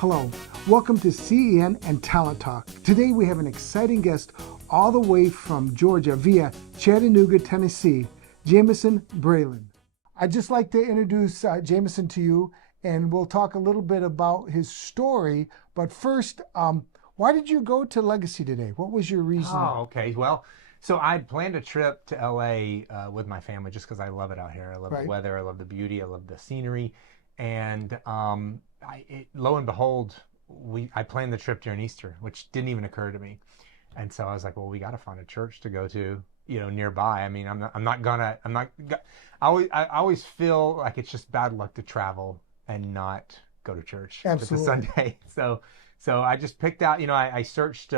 Hello, welcome to CEN and Talent Talk. Today we have an exciting guest all the way from Georgia via Chattanooga, Tennessee, Jamison Braylon. I'd just like to introduce Jamison to you, and we'll talk a little bit about his story. But first, why did you go to Legacy today? What was your reason? Oh, okay. Well, so I'd planned a trip to LA with my family just because I love it out here. I love the weather, I love the beauty, I love the scenery. And lo and behold, I planned the trip during Easter, which didn't even occur to me. And so I was like, well, we got to find a church to go to, nearby. I mean, I always feel like it's just bad luck to travel and not go to church. Absolutely. It's a Sunday. So I just picked out, I searched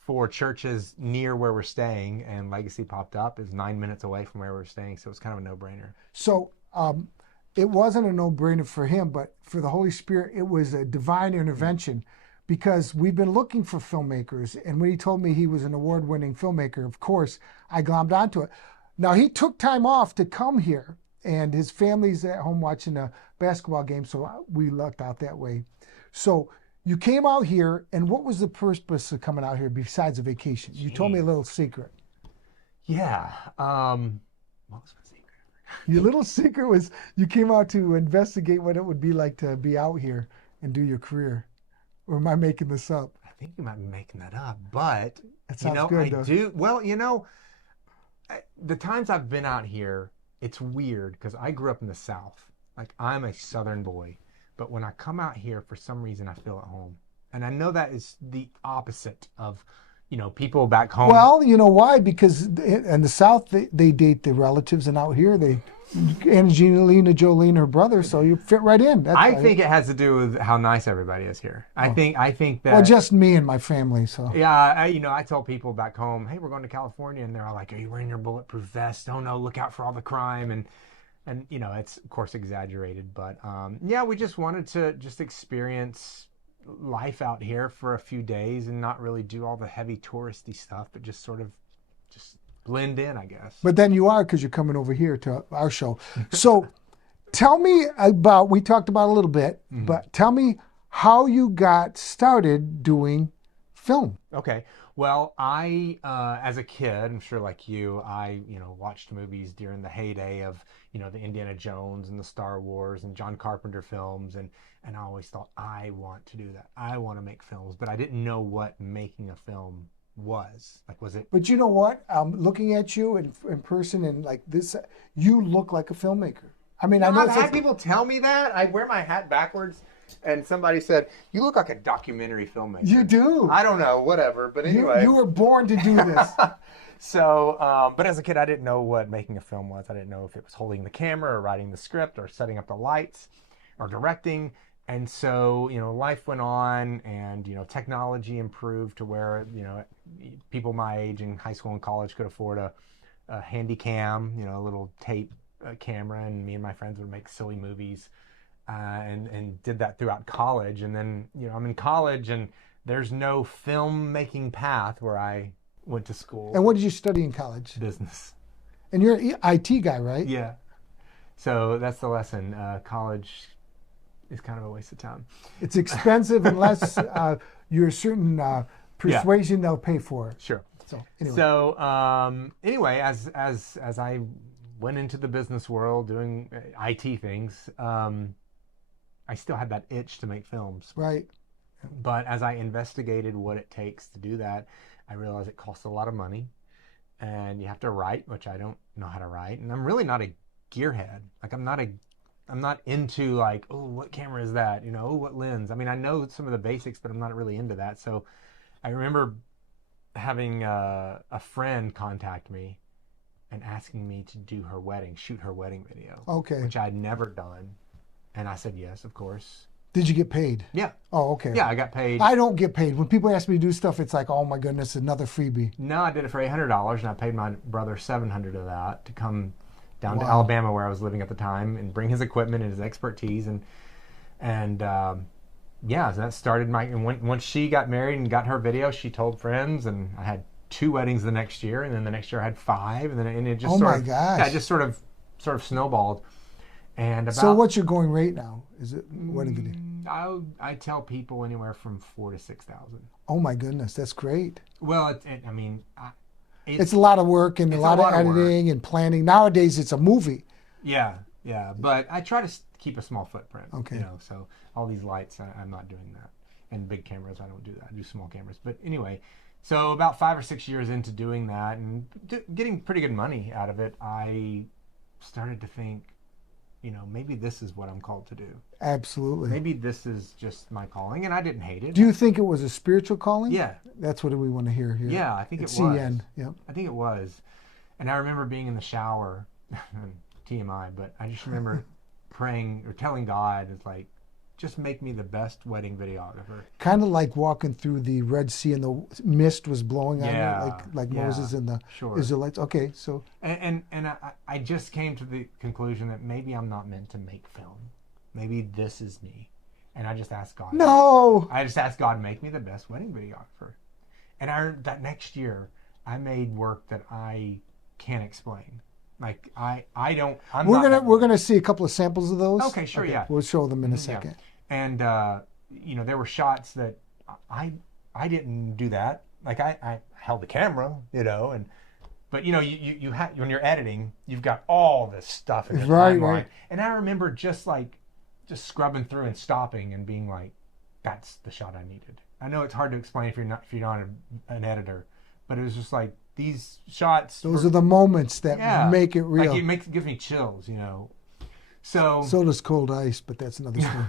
for churches near where we're staying, and Legacy popped up. It's 9 minutes away from where we're staying. So it's kind of a no-brainer. So, it wasn't a no-brainer for him, but for the Holy Spirit, it was a divine intervention, because we've been looking for filmmakers. And when he told me he was an award-winning filmmaker, of course, I glommed onto it. Now, he took time off to come here, and his family's at home watching a basketball game, so we lucked out that way. So you came out here, and what was the purpose of coming out here besides a vacation? You told me a little secret. Yeah. What was my secret? Your little secret was you came out to investigate what it would be like to be out here and do your career. Or am I making this up? I think you might be making that up, but that sounds good, I do. Well, the times I've been out here, it's weird because I grew up in the South. Like, I'm a Southern boy, but when I come out here, for some reason, I feel at home. And I know that is the opposite of, people back home. Well, you know why? Because in the South, they date the relatives, and out here, Angelina Jolie and her brother, so you fit right in. I think it has to do with how nice everybody is here. I think that. Well, just me and my family, so. Yeah, I tell people back home, hey, we're going to California, and they're all like, are you wearing your bulletproof vest? Oh no, look out for all the crime, and it's of course exaggerated, but we just wanted to just experience life out here for a few days and not really do all the heavy touristy stuff, but just sort of just blend in, I guess. But then you are, because you're coming over here to our show. So tell me about, we talked about a little bit, but tell me how you got started doing film. Okay. Well, I, as a kid, I'm sure like you, I, watched movies during the heyday of, the Indiana Jones and the Star Wars and John Carpenter films. And I always thought, I want to do that. I want to make films, but I didn't know what making a film was. Like, was it? But you know what? Looking at you in person and like this, you look like a filmmaker. I mean, I know I've had people tell me that. I wear my hat backwards. And somebody said, you look like a documentary filmmaker. You do. I don't know, whatever. But anyway. You were born to do this. So, but as a kid, I didn't know what making a film was. I didn't know if it was holding the camera or writing the script or setting up the lights or directing. And so, life went on, and, technology improved to where, people my age in high school and college could afford a handy cam, a little tape camera. And me and my friends would make silly movies. And did that throughout college. And then, I'm in college, and there's no filmmaking path where I went to school. And what did you study in college? Business. And you're an IT guy, right? Yeah. So that's the lesson. College is kind of a waste of time. It's expensive unless you're a certain persuasion, they'll pay for it. Sure. So anyway. Anyway, as I went into the business world doing IT things, I still had that itch to make films. Right. But as I investigated what it takes to do that, I realized it costs a lot of money, and you have to write, which I don't know how to write. And I'm really not a gearhead. Like, I'm not into like, oh, what camera is that? Oh, what lens? I mean, I know some of the basics, but I'm not really into that. So I remember having a friend contact me and asking me to do her wedding, shoot her wedding video. Okay. Which I'd never done. And I said yes, of course. Did you get paid? Yeah. Oh, okay. Yeah, I got paid. I don't get paid. When people ask me to do stuff, it's like, oh my goodness, another freebie. No, I did it for $800, and I paid my brother $700 of that to come down to Alabama, where I was living at the time, and bring his equipment and his expertise. So that started and once she got married and got her video, she told friends, and I had 2 weddings the next year, and then the next year I had 5, and it just it just sort of snowballed. And so what's your going rate now? Is it what did you do? I tell people anywhere from 4,000 to 6,000. Oh my goodness, that's great. Well, I mean, It's a lot of work and a lot of editing and planning. Nowadays, it's a movie. Yeah, but I try to keep a small footprint. Okay. You know, so all these lights, I'm not doing that. And big cameras, I don't do that. I do small cameras. But anyway, so about 5 or 6 years into doing that and getting pretty good money out of it, I started to think, you know, maybe this is what I'm called to do. Absolutely. Maybe this is just my calling, and I didn't hate it. Do you think it was a spiritual calling? Yeah. That's what we want to hear here. Yeah, I think it was. CN, yep. I think it was. And I remember being in the shower, TMI, but I just remember praying or telling God, it's like, just make me the best wedding videographer. Kind of like walking through the Red Sea and the mist was blowing on you, like Moses and the Israelites. Okay, so. And I just came to the conclusion that maybe I'm not meant to make film. Maybe this is me. And I just asked God. No! I just asked God, make me the best wedding videographer. And that next year, I made work that I can't explain. Like we're gonna see a couple of samples of those. Okay, sure, yeah. We'll show them in a second. Yeah. And you know, there were shots that I didn't do that. Like I held the camera, you know, but you know, you have, when you're editing, you've got all this stuff in your timeline. Right. And I remember just scrubbing through and stopping and being like, that's the shot I needed. I know it's hard to explain if you're not an editor, but it was just like these shots. Those are the moments that make it real. Like it gives me chills, you know. So does cold ice, but that's another story.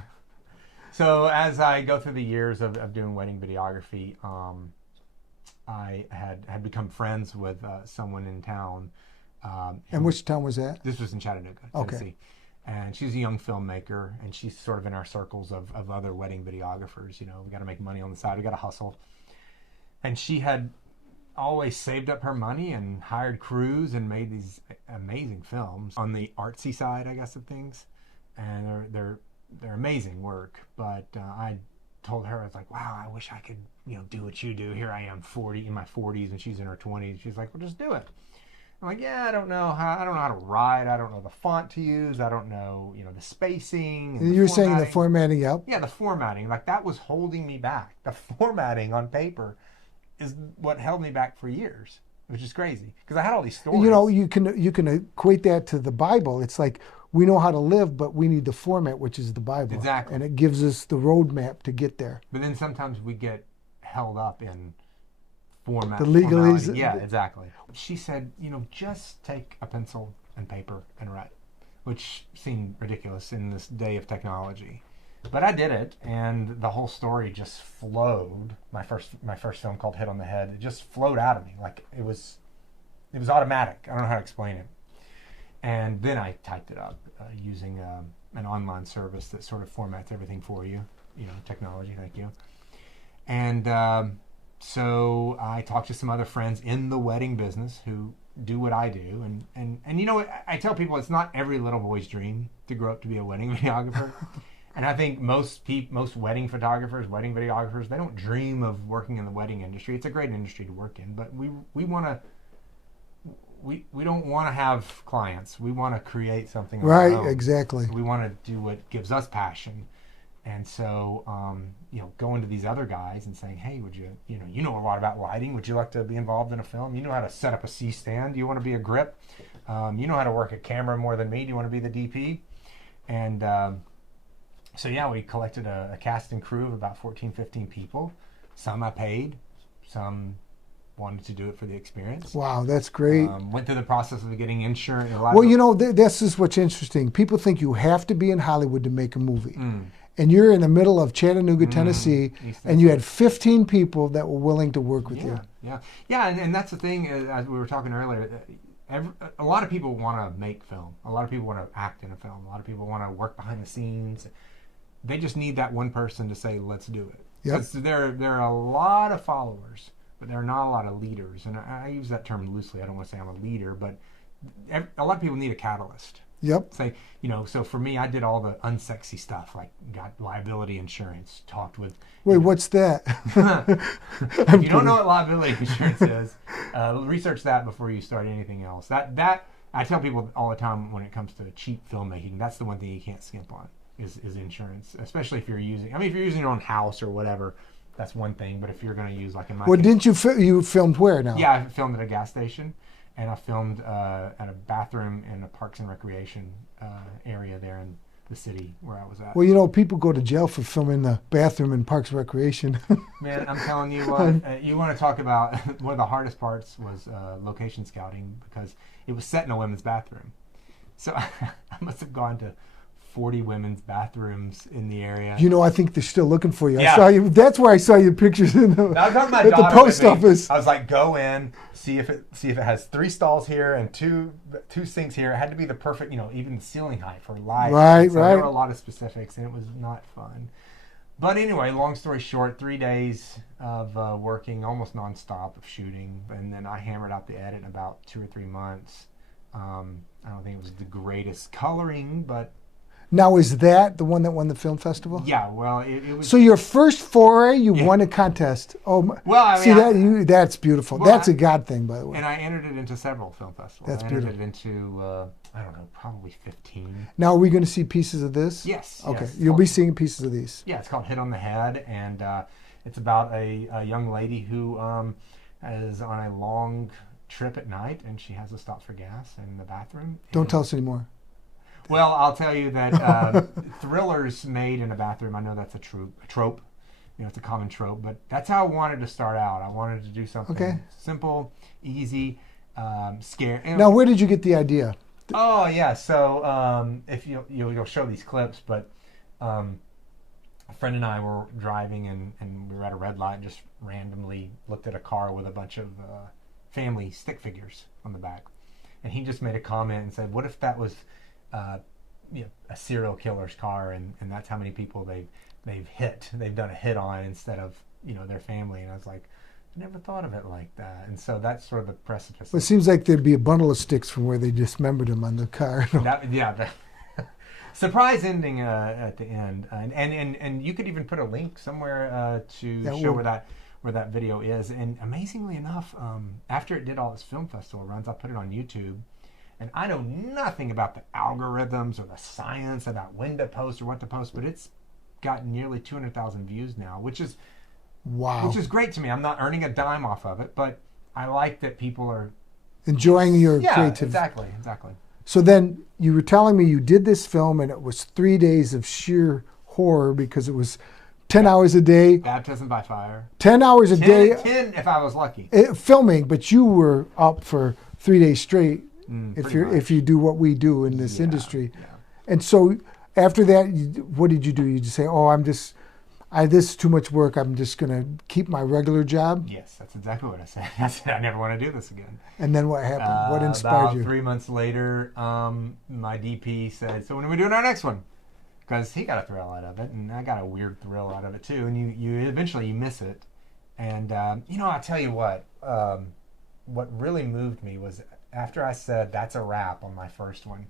So as I go through the years of doing wedding videography, I had become friends with someone in town. And which town was that? This was in Chattanooga, Tennessee. And she's a young filmmaker, and she's sort of in our circles of other wedding videographers. You know, we got to make money on the side. We got to hustle. And she had always saved up her money and hired crews and made these amazing films on the artsy side, I guess, of things. And they're amazing work. But I told her, I was like, wow, I wish I could, you know, do what you do. Here I am, in my 40s, and she's in her 20s. She's like, well, just do it. I'm like, yeah, I don't know how to write. I don't know the font to use. I don't know, you know, the spacing. And you were saying the formatting, yep. Yeah, the formatting. Like, that was holding me back. The formatting on paper is what held me back for years, which is crazy. Because I had all these stories. You know, you can equate that to the Bible. It's like, we know how to live, but we need the format, which is the Bible. Exactly. And it gives us the roadmap to get there. But then sometimes we get held up in format. The legalese. Formality. Yeah, exactly. She said, you know, just take a pencil and paper and write, which seemed ridiculous in this day of technology. But I did it, and the whole story just flowed. My first film called Hit on the Head, it just flowed out of me. Like it was automatic. I don't know how to explain it. And then I typed it up using an online service that sort of formats everything for you. You know, technology, thank you. And so I talked to some other friends in the wedding business who do what I do. And you know, I tell people it's not every little boy's dream to grow up to be a wedding videographer. And I think most wedding photographers, wedding videographers, they don't dream of working in the wedding industry. It's a great industry to work in, but we don't want to have clients. We want to create something on our own. Right, exactly. So we want to do what gives us passion. And so, you know, going to these other guys and saying, hey, you know a lot about lighting. Would you like to be involved in a film? You know how to set up a C-stand. Do you want to be a grip? You know how to work a camera more than me. Do you want to be the DP? And so, yeah, we collected a cast and crew of about 14, 15 people. Some I paid. Some wanted to do it for the experience. Wow, that's great. Went through the process of getting insurance. Well, you know, this is what's interesting. People think you have to be in Hollywood to make a movie. And you're in the middle of Chattanooga, Tennessee, and you had 15 people that were willing to work with you. Yeah, and that's the thing, as we were talking earlier, a lot of people want to make film. A lot of people want to act in a film. A lot of people want to work behind the scenes. They just need that one person to say, let's do it. Because there are a lot of followers, but there are not a lot of leaders. And I use that term loosely. I don't want to say I'm a leader, but a lot of people need a catalyst. Yep. Say, you know, so for me, I did all the unsexy stuff, like got liability insurance, talked with... Wait, what's that? If you don't know what liability insurance is, research that before you start anything else. That I tell people all the time when it comes to cheap filmmaking, that's the one thing you can't skimp on. is insurance, especially if you're using. I mean, if you're using your own house or whatever, that's one thing. But if you're going to use like in my Well, case, didn't you filmed where now? yeah, I filmed at a gas station, and I filmed at a bathroom in a Parks and Recreation area there in the city where I was at. Well, you know, people go to jail for filming the bathroom in Parks and Recreation. Man, I'm telling you what, you want to talk about one of the hardest parts was location scouting, because it was set in a women's bathroom. So I must have gone to 40 women's bathrooms in the area. You know, I think they're still looking for you. Yeah. I saw you. That's where I saw your pictures at the post office. I was like, go in, see if it has 3 stalls here and two sinks here. It had to be the perfect, even the ceiling height for light. Right, so right. There were a lot of specifics, and it was not fun. But anyway, long story short, 3 days of working almost nonstop of shooting, and then I hammered out the edit in about 2 or 3 months. I don't think it was the greatest coloring, but. Now, is that the one that won the film festival? Yeah, well, it was. So your first foray, you won a contest. Oh, well, I mean, see that's beautiful. Well, that's a God thing, by the way. And I entered it into several film festivals. That's I entered beautiful. it into, I don't know, probably 15. Now, are we going to see pieces of this? Yes. Okay, yes. you'll be seeing pieces of these. Yeah, it's called Hit on the Head, and it's about a young lady who is on a long trip at night, and she has to stop for gas in the bathroom. Don't tell us anymore. Well, I'll tell you that thrillers made in a bathroom, I know that's a trope. It's a common trope, but that's how I wanted to start out. I wanted to do something simple, easy, scary. Now, where did you get the idea? Oh, yeah. So if you'll show these clips, but a friend and I were driving, and we were at a red light and just randomly looked at a car with a bunch of family stick figures on the back. And he just made a comment and said, what if that was a serial killer's car, and that's how many people they've done a hit on instead of their family. And I was like, I never thought of it like that. And so that's sort of the precipice. Well, it seems like there'd be a bundle of sticks from where they dismembered him on the car. Surprise ending at the end, and you could even put a link somewhere to show where that video is. And amazingly enough, after it did all its film festival runs, I put it on YouTube. And I know nothing about the algorithms or the science about when to post or what to post, but it's got nearly 200,000 views now, which is great to me. I'm not earning a dime off of it, but I like that people are enjoying your creativity. Exactly. So then you were telling me you did this film, and it was 3 days of sheer horror because it was 10 hours a day. Baptism by fire. 10 hours a day. 10 if I was lucky. Filming, but you were up for 3 days straight. If you do what we do in this industry. Yeah. And so after that, what did you do? You just say, oh, this is too much work. I'm just going to keep my regular job? Yes, that's exactly what I said. I said, I never want to do this again. And then what happened? What inspired you? About 3 months later, my DP said, so when are we doing our next one? Because he got a thrill out of it, and I got a weird thrill out of it too. And you eventually miss it. And, I'll tell you what really moved me was after I said that's a wrap on my first one,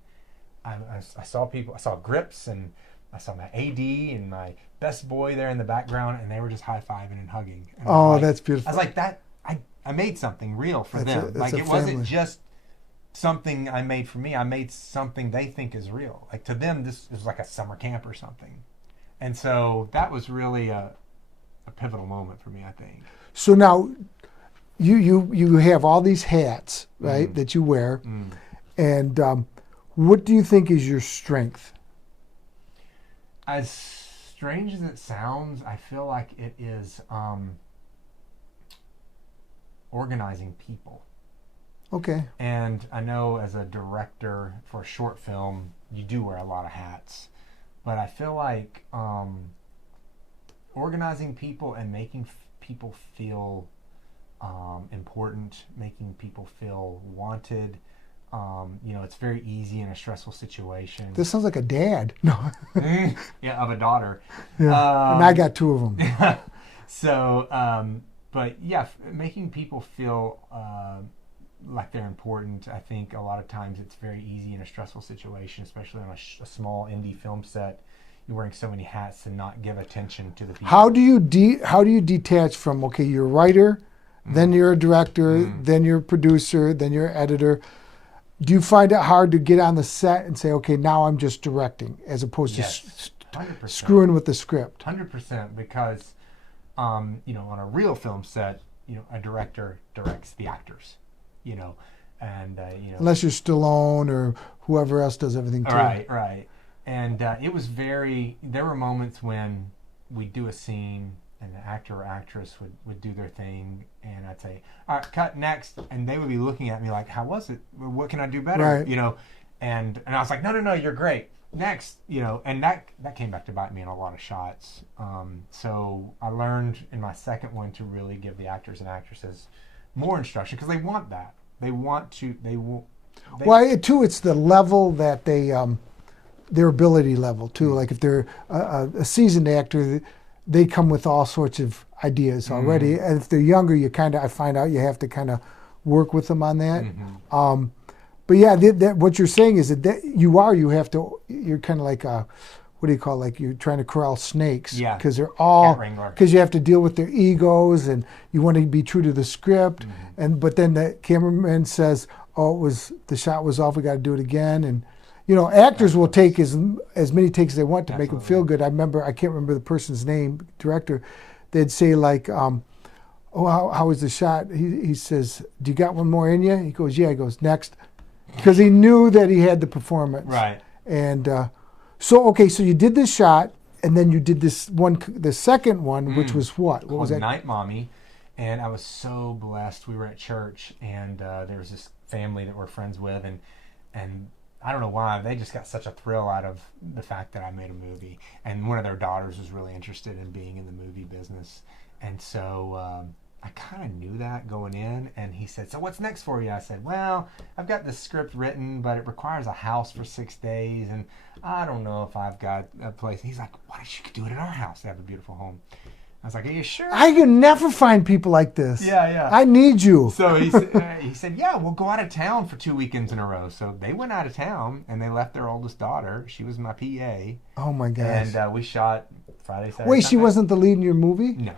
I saw people, I saw Grips, and I saw my AD and my best boy there in the background, and they were just high-fiving and hugging. And that's beautiful. I was like, I made something real for them. It wasn't just something I made for me. I made something they think is real. Like to them, this is like a summer camp or something. And so that was really a pivotal moment for me, I think. So now you have all these hats, right, that you wear. And what do you think is your strength? As strange as it sounds, I feel like it is organizing people. Okay. And I know as a director for a short film, you do wear a lot of hats. But I feel like organizing people and making people feel important, making people feel wanted. It's very easy in a stressful situation. This sounds like a dad. No. Yeah, of a daughter. Yeah, and I got 2 of them. So, but yeah, making people feel like they're important. I think a lot of times it's very easy in a stressful situation, especially on a small indie film set. You're wearing so many hats to not give attention to the people. How do you detach from, okay, you're a writer, then you're a director, then you're a producer, then you're an editor. Do you find it hard to get on the set and say, okay, now I'm just directing, as opposed to 100%. screwing with the script. 100%, because, you know, on a real film set, you know, a director directs the actors, you know, and, you know. Unless you're Stallone or whoever else does everything too. Right. And it was there were moments when we'd do a scene and the actor or actress would do their thing, and I'd say, all right, cut, next. And they would be looking at me like, how was it? What can I do better? Right. You know, and I was like, no, you're great. Next, you know, and that came back to bite me in a lot of shots. So I learned in my second one to really give the actors and actresses more instruction, because they want that. They want to, Well, too, it's the level that they, their ability level too. Like if they're a seasoned actor, they come with all sorts of ideas already. And if they're younger, I find out you have to kind of work with them on that. But yeah, what you're saying is that you're kind of like what do you call it? Like you're trying to corral snakes. Yeah. Because they're all, Cat wrangler. because you have to deal with their egos and you want to be true to the script. But then the cameraman says, oh, the shot was off, we got to do it again. And, you know, actors will take as many takes as they want to make them feel good. I can't remember the person's name, director. They'd say like, oh, how was the shot? He says, do you got one more in you? He goes, yeah. He goes, next. Because he knew that he had the performance. Right. And so you did this shot, and then you did the second one, which was what? What was that? Night Mommy. And I was so blessed. We were at church, and there was this family that we're friends with, and I don't know why, they just got such a thrill out of the fact that I made a movie. And one of their daughters was really interested in being in the movie business. And so I kind of knew that going in. And he said, so what's next for you? I said, well, I've got the script written, but it requires a house for 6 days. And I don't know if I've got a place. He's like, why don't you do it at our house? They have a beautiful home. I was like, are you sure? I can never find people like this. Yeah. I need you. So he said, yeah, we'll go out of town for 2 weekends in a row. So they went out of town, and they left their oldest daughter. She was my PA. Oh, my gosh. And we shot Friday, Saturday, Wait, Sunday. she wasn't the lead in your movie? No.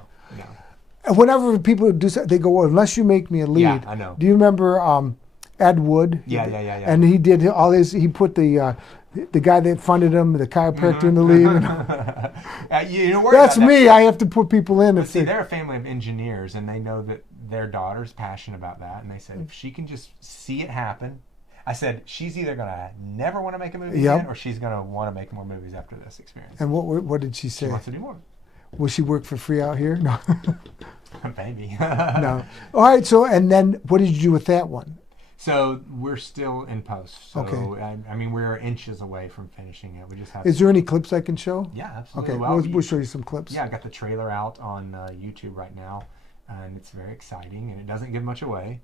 Whenever people do they go, well, unless you make me a lead. Yeah, I know. Do you remember Ed Wood? Yeah. And he did all his, he put the guy that funded him, the chiropractor in the lead. You know, that's me. I have to put people in. But see, they're a family of engineers, and they know that their daughter's passionate about that. And they said, if she can just see it happen. I said, she's either going to never want to make a movie again, or she's going to want to make more movies after this experience. And what did she say? She wants to do more. Will she work for free out here? No. Maybe. No. All right. So, and then what did you do with that one? So we're still in post. So, okay. I mean, we're inches away from finishing it. We just have. Is there any clips I can show? Yeah, absolutely. Okay, Well, we'll show you some clips. Yeah, I got the trailer out on YouTube right now, and it's very exciting, and it doesn't give much away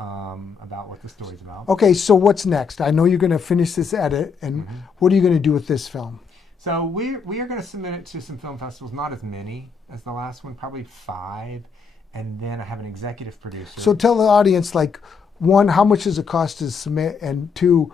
about what the story's about. Okay, so what's next? I know you're going to finish this edit, and what are you going to do with this film? So we are going to submit it to some film festivals, not as many as the last one, probably 5, and then I have an executive producer. So tell the audience, like, 1, how much does it cost to submit, and 2,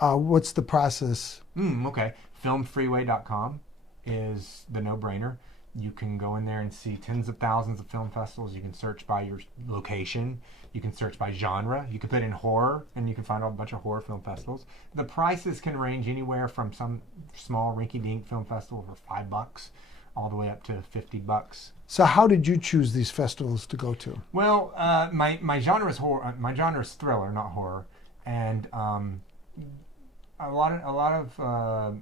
what's the process? Okay. Filmfreeway.com is the no-brainer. You can go in there and see tens of thousands of film festivals. You can search by your location. You can search by genre. You can put in horror, and you can find a bunch of horror film festivals. The prices can range anywhere from some small rinky-dink film festival for $5 all the way up to $50. So how did you choose these festivals to go to? Well, my genre is horror. My genre is thriller, not horror, and a lot of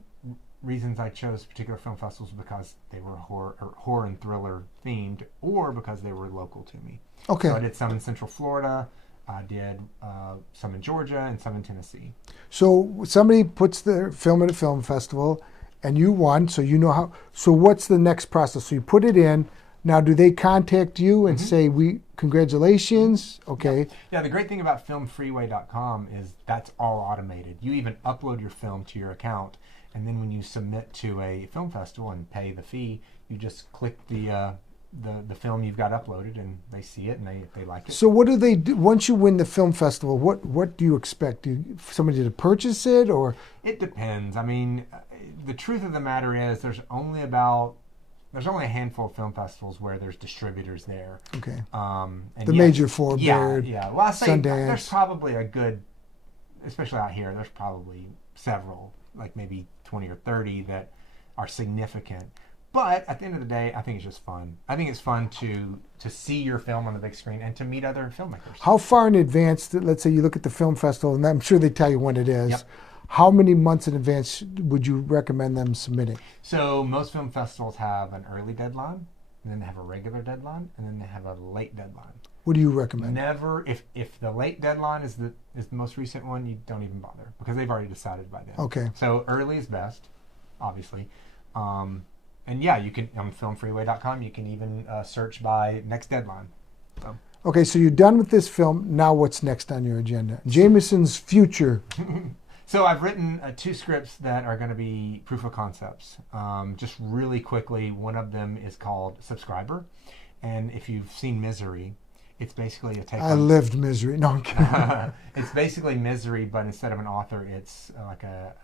reasons I chose particular film festivals because they were horror and thriller themed, or because they were local to me. Okay. So I did some in Central Florida. I did some in Georgia and some in Tennessee. So somebody puts their film at a film festival, and you won. So you know how. So what's the next process? So you put it in. Now, do they contact you and say, congratulations? Okay. Yeah, the great thing about filmfreeway.com is that's all automated. You even upload your film to your account, and then when you submit to a film festival and pay the fee, you just click the film you've got uploaded, and they see it and they like it. So what do they do once you win the film festival? What do you expect? Somebody to purchase it, or? It depends. I mean, the truth of the matter is there's only a handful of film festivals where there's distributors there. Okay. And the major four, yeah, Bird, Well, I say Sundance. There's probably a good, especially out here, there's probably several, like maybe 20 or 30 that are significant. But at the end of the day, I think it's just fun. I think it's fun to see your film on the big screen and to meet other filmmakers. How far in advance, let's say you look at the film festival, and I'm sure they tell you when it is. Yep. How many months in advance would you recommend them submitting? So most film festivals have an early deadline, and then they have a regular deadline, and then they have a late deadline. What do you recommend? Never, if the late deadline is the most recent one, you don't even bother because they've already decided by then. Okay. So early is best, obviously. And yeah, you can on filmfreeway.com. You can even search by next deadline. So. Okay, so you're done with this film. Now, what's next on your agenda? Jamison's future. So I've written 2 scripts that are going to be proof of concepts. Just really quickly, one of them is called Subscriber, and if you've seen Misery, it's basically a take. I lived Misery. No, I'm kidding. It's basically Misery, but instead of an author, it's like a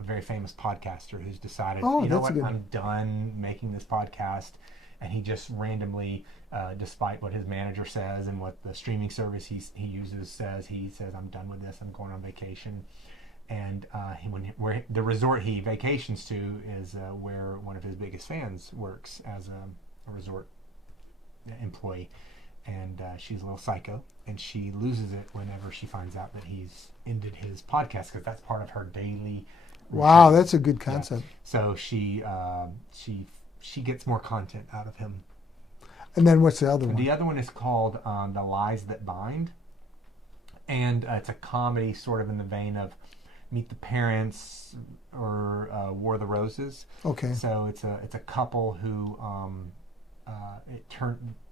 very famous podcaster who's decided, you know what, I'm done making this podcast. And he just randomly, despite what his manager says and what the streaming service he uses says, he says, I'm done with this. I'm going on vacation. And where the resort he vacations to is where one of his biggest fans works as a resort employee. And she's a little psycho, and she loses it whenever she finds out that he's ended his podcast because that's part of her daily routine. Wow, that's a good concept. Yeah. So she gets more content out of him. And then what's the other one? The other one is called The Lies That Bind, and it's a comedy sort of in the vein of Meet the Parents or War of the Roses. Okay. So it's a couple who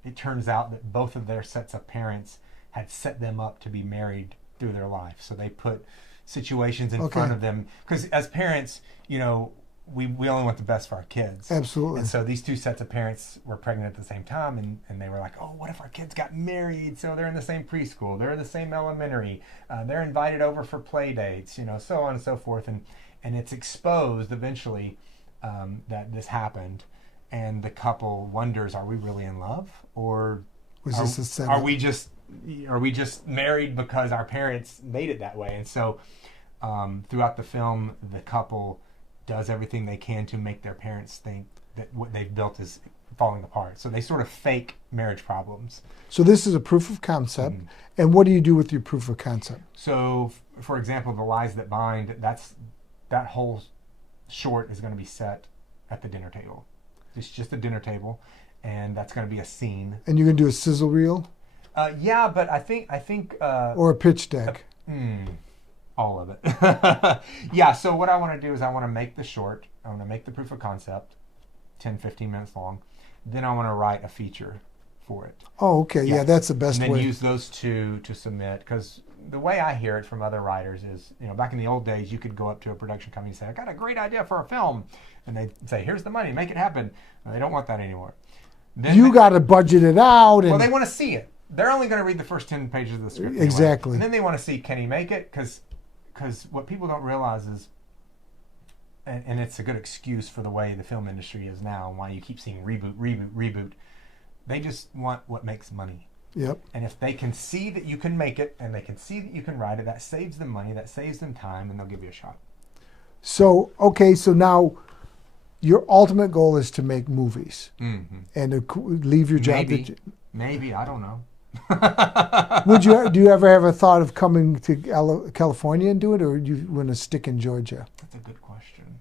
it turns out that both of their sets of parents had set them up to be married through their life. So they put situations in front of them because as parents, you know, we only want the best for our kids. Absolutely. And so these 2 sets of parents were pregnant at the same time, and they were like, oh, what if our kids got married? So they're in the same preschool, they're in the same elementary, they're invited over for play dates, you know, so on and so forth. And it's exposed eventually that this happened, and the couple wonders, are we really in love? Or Was this a setup? are we just married because our parents made it that way? And so throughout the film, the couple does everything they can to make their parents think that what they've built is falling apart. So they sort of fake marriage problems. So this is a proof of concept. Mm-hmm. And what do you do with your proof of concept? So, for example, The Lies That Bind, that whole short is going to be set at the dinner table. It's just a dinner table, and that's going to be a scene. And you're going to do a sizzle reel? Yeah, but I think or a pitch deck. All of it. Yeah, so what I want to do is I want to make the short. I want to make the proof of concept, 10, 15 minutes long. Then I want to write a feature for it. Oh, okay. Yeah, that's the best way. And then use those 2 to submit. Because the way I hear it from other writers is, you know, back in the old days, you could go up to a production company and say, I got a great idea for a film. And they'd say, here's the money, make it happen. They don't want that anymore. Then got to budget it out. Well, they want to see it. They're only going to read the first 10 pages of the script. Anyway. Exactly. And then they want to see, can he make it? Because what people don't realize is, and it's a good excuse for the way the film industry is now and why you keep seeing reboot, they just want what makes money. Yep. And if they can see that you can make it and they can see that you can write it, that saves them money, that saves them time, and they'll give you a shot. So, okay, so now your ultimate goal is to make movies and to leave your job. Maybe, I don't know. Do you ever have a thought of coming to California and do it, or do you want to stick in Georgia? That's a good question.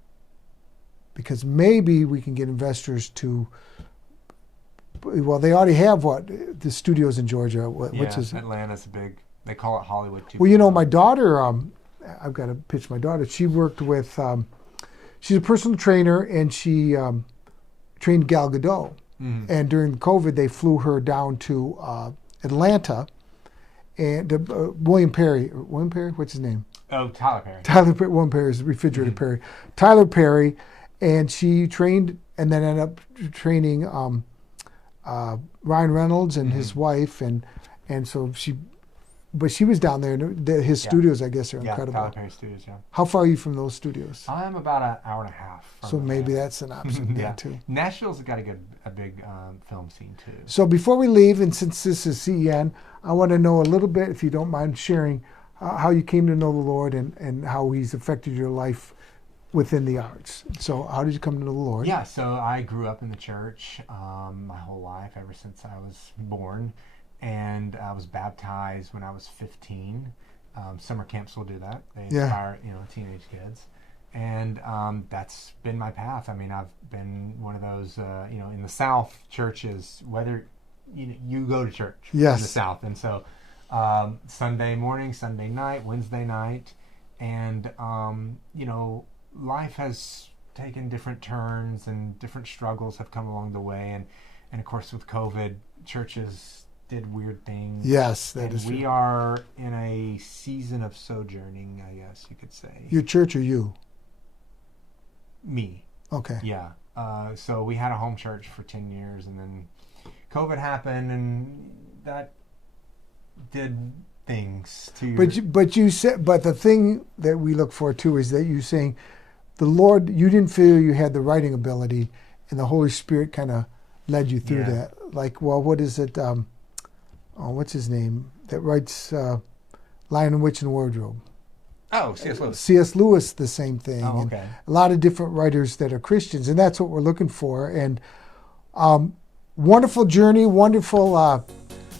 Because maybe we can get investors to. Well, they already have the studios in Georgia. Atlanta's big. They call it Hollywood 2.0. Well, you know, my daughter. I've got to pitch my daughter. She worked with. She's a personal trainer, and she trained Gal Gadot. Mm-hmm. And during COVID, they flew her down to Atlanta, and William Perry, what's his name? Oh, Tyler Perry. William Perry is Refrigerator Perry. Tyler Perry, and she trained, and then ended up training Ryan Reynolds and his wife, and so she was down there. His studios, I guess, are incredible. Tyler Perry Studios. Yeah. How far are you from those studios? I'm about an hour and a half. So maybe that's an option there too. Nashville's got a big film scene too. So before we leave, and since this is CEN, I want to know a little bit, if you don't mind sharing, how you came to know the Lord and how He's affected your life within the arts. So how did you come to the Lord? Yeah, so I grew up in the church my whole life, ever since I was born, and I was baptized when I was 15. Summer camps will do that. They inspire, teenage kids. And that's been my path. I mean, I've been one of those, in the South, churches, whether you go to church in the South. And so Sunday morning, Sunday night, Wednesday night, and, life has taken different turns and different struggles have come along the way. And of course, with COVID, churches did weird things. Yes, that and is true. we are in a season of sojourning, I guess you could say. Your church or you? Me. Okay. Yeah. So we had a home church for 10 years, and then COVID happened, and that did things to. But you said, but the thing that we look for too is that you're saying, the Lord, you didn't feel you had the writing ability, and the Holy Spirit kind of led you through that. Like, well, what is it? What's his name that writes Lion and Witch and Wardrobe? Oh, C.S. Lewis. C.S. Lewis, the same thing. Oh, okay. And a lot of different writers that are Christians, and that's what we're looking for. And wonderful journey, wonderful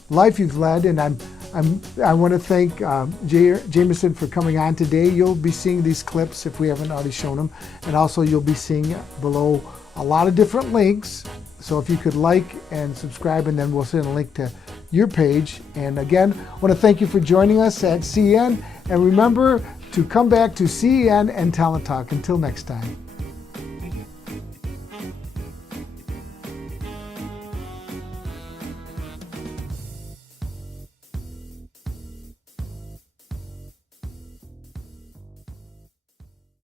life you've led, and I want to thank Jamison for coming on today. You'll be seeing these clips if we haven't already shown them, and also you'll be seeing below a lot of different links. So if you could like and subscribe, and then we'll send a link to your page. And again, I want to thank you for joining us at CEN, and remember to come back to CEN and Talent Talk. Until next time.